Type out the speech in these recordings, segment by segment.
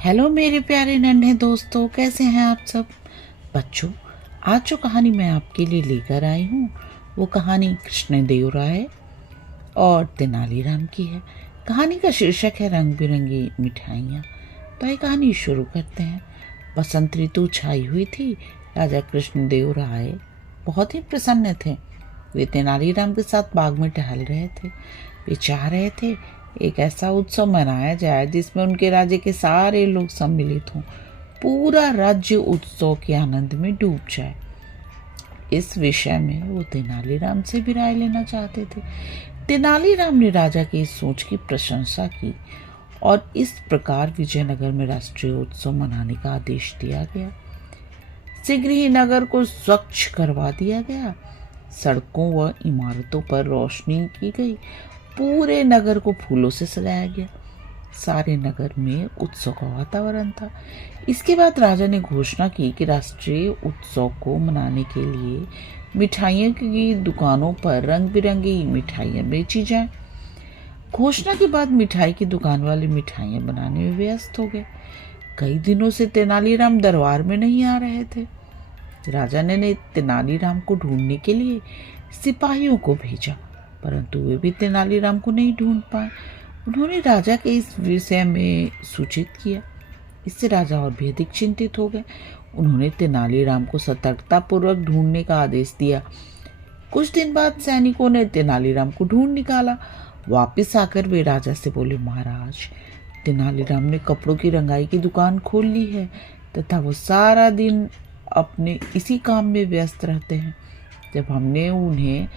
Hello मेरे प्यारे नन्हे दोस्तों, कैसे हैं आप सब। बच्चों, आज जो कहानी मैं आपके लिए लेकर आई हूँ वो कहानी कृष्णदेव राय और तेनालीराम की है। कहानी का शीर्षक है रंग बिरंगी मिठाइयाँ। तो ये कहानी शुरू करते हैं। बसंत ऋतु छाई हुई थी। राजा कृष्णदेव राय बहुत ही प्रसन्न थे। वे तेनालीराम के साथ बाग में टहल रहे थे। वे चाह रहे थे एक ऐसा उत्सव मनाया जाए जिसमें उनके राज्य के सारे लोग सम्मिलित हों। पूरा राज्य उत्सव के आनंद में डूब जाए। इस विषय में वो तेनालीराम से भी राय लेना चाहते थे। तेनालीराम ने राजा की इस सोच की प्रशंसा की और इस प्रकार विजयनगर में राष्ट्रीय उत्सव मनाने का आदेश दिया गया। शीघ्र ही नगर को स्वच्छ करवा दिया गया। सड़कों व इमारतों पर रोशनी की गई। पूरे नगर को फूलों से सजाया गया। सारे नगर में उत्सव का वातावरण था। इसके बाद राजा ने घोषणा की कि राष्ट्रीय उत्सव को मनाने के लिए मिठाइयों की दुकानों पर रंग बिरंगी मिठाइयाँ बेची जाएं। घोषणा के बाद मिठाई की दुकान वाले मिठाइयाँ बनाने में व्यस्त हो गए। कई दिनों से तेनालीराम दरबार में नहीं आ रहे थे। राजा ने तेनालीराम को ढूंढने के लिए सिपाहियों को भेजा, परंतु वे भी तेनालीराम को नहीं ढूंढ पाए। उन्होंने राजा के इस विषय में सूचित किया। इससे राजा और भी अधिक चिंतित हो गए। उन्होंने तेनालीराम को सतर्कतापूर्वक ढूंढने का आदेश दिया। कुछ दिन बाद सैनिकों ने तेनालीराम को ढूंढ निकाला। वापिस आकर वे राजा से बोले, महाराज, तेनालीराम ने कपड़ों की रंगाई की दुकान खोल ली है तथा वो सारा दिन अपने इसी काम में व्यस्त रहते हैं। जब हमने उन्हें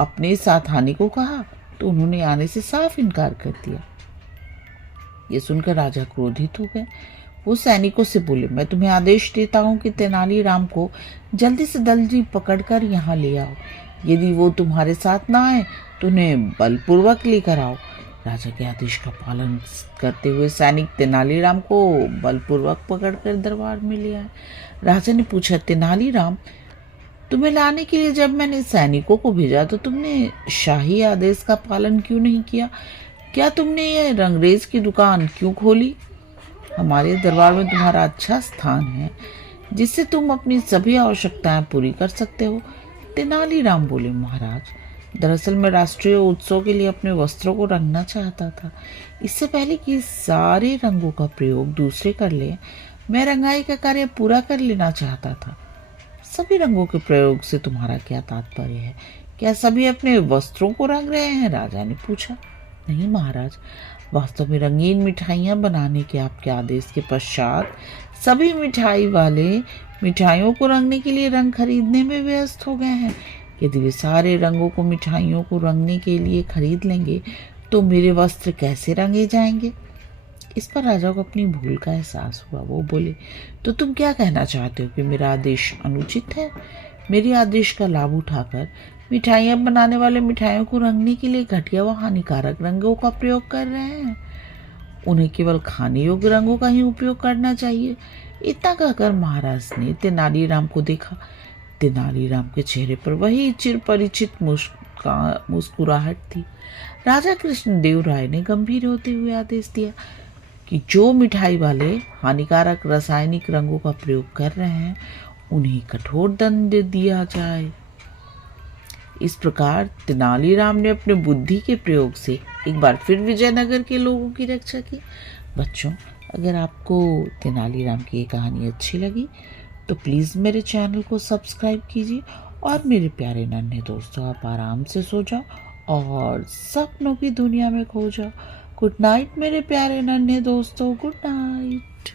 अपने साथ आने को कहा तो उन्होंने आने से साफ इनकार कर दिया। ये सुनकर राजा क्रोधित हो गए। वो सैनिकों से बोले, मैं तुम्हें आदेश देता हूँ कि तेनालीराम को जल्दी से जल्दी पकड़कर यहाँ ले आओ। यदि वो तुम्हारे साथ ना आए तो उन्हें बलपूर्वक लेकर आओ। राजा के आदेश का पालन करते हुए सैनिक तेनालीराम को बलपूर्वक पकड़कर दरबार में ले आए। राजा ने पूछा, तेनालीराम, तुम्हें लाने के लिए जब मैंने सैनिकों को भेजा तो तुमने शाही आदेश का पालन क्यों नहीं किया? क्या तुमने ये रंगरेज की दुकान क्यों खोली? हमारे दरबार में तुम्हारा अच्छा स्थान है जिससे तुम अपनी सभी आवश्यकताएं पूरी कर सकते हो। तेनालीराम बोले, महाराज, दरअसल मैं राष्ट्रीय उत्सव के लिए अपने वस्त्रों को रंगना चाहता था। इससे पहले कि सारे रंगों का प्रयोग दूसरे कर ले, मैं रंगाई का कार्य पूरा कर लेना चाहता था। सभी रंगों के प्रयोग से तुम्हारा क्या तात्पर्य है? क्या सभी अपने वस्त्रों को रंग रहे हैं? राजा ने पूछा। नहीं महाराज, वास्तव में रंगीन मिठाइयाँ बनाने के आपके आदेश के पश्चात सभी मिठाई वाले मिठाइयों को रंगने के लिए रंग खरीदने में व्यस्त हो गए हैं। यदि वे सारे रंगों को मिठाइयों को रंगने के लिए खरीद लेंगे तो मेरे वस्त्र कैसे रंगे जाएंगे? इस पर राजा को अपनी भूल का एहसास हुआ। वो बोले, तो तुम क्या कहना चाहते हो कि मेरा आदेश अनुचित है? मेरे आदेश का लाभ उठाकर मिठाइयाँ बनाने वाले मिठाइयों को रंगने के लिए घटिया व हानिकारक रंगों का प्रयोग कर रहे हैं। उन्हें केवल खाने योग्य रंगों का ही उपयोग करना चाहिए। इतना कहकर महाराज ने तेनालीराम को देखा। तेनालीराम के चेहरे पर वही चिर परिचित मुस्कुराहट थी। राजा कृष्णदेव राय ने गंभीर होते हुए आदेश दिया कि जो मिठाई वाले हानिकारक रासायनिक रंगों का प्रयोग कर रहे हैं उन्हें कठोर दंड दिया जाए। इस प्रकार तेनालीराम ने अपने बुद्धि के प्रयोग से एक बार फिर विजयनगर के लोगों की रक्षा की। बच्चों, अगर आपको तेनालीराम की ये कहानी अच्छी लगी तो प्लीज़ मेरे चैनल को सब्सक्राइब कीजिए और मेरे प्यारे नन्हे दोस्तों, आप आराम से सो जाओ और सपनों की दुनिया में खो जाओ। गुड नाइट मेरे प्यारे नन्हे दोस्तों, गुड नाइट।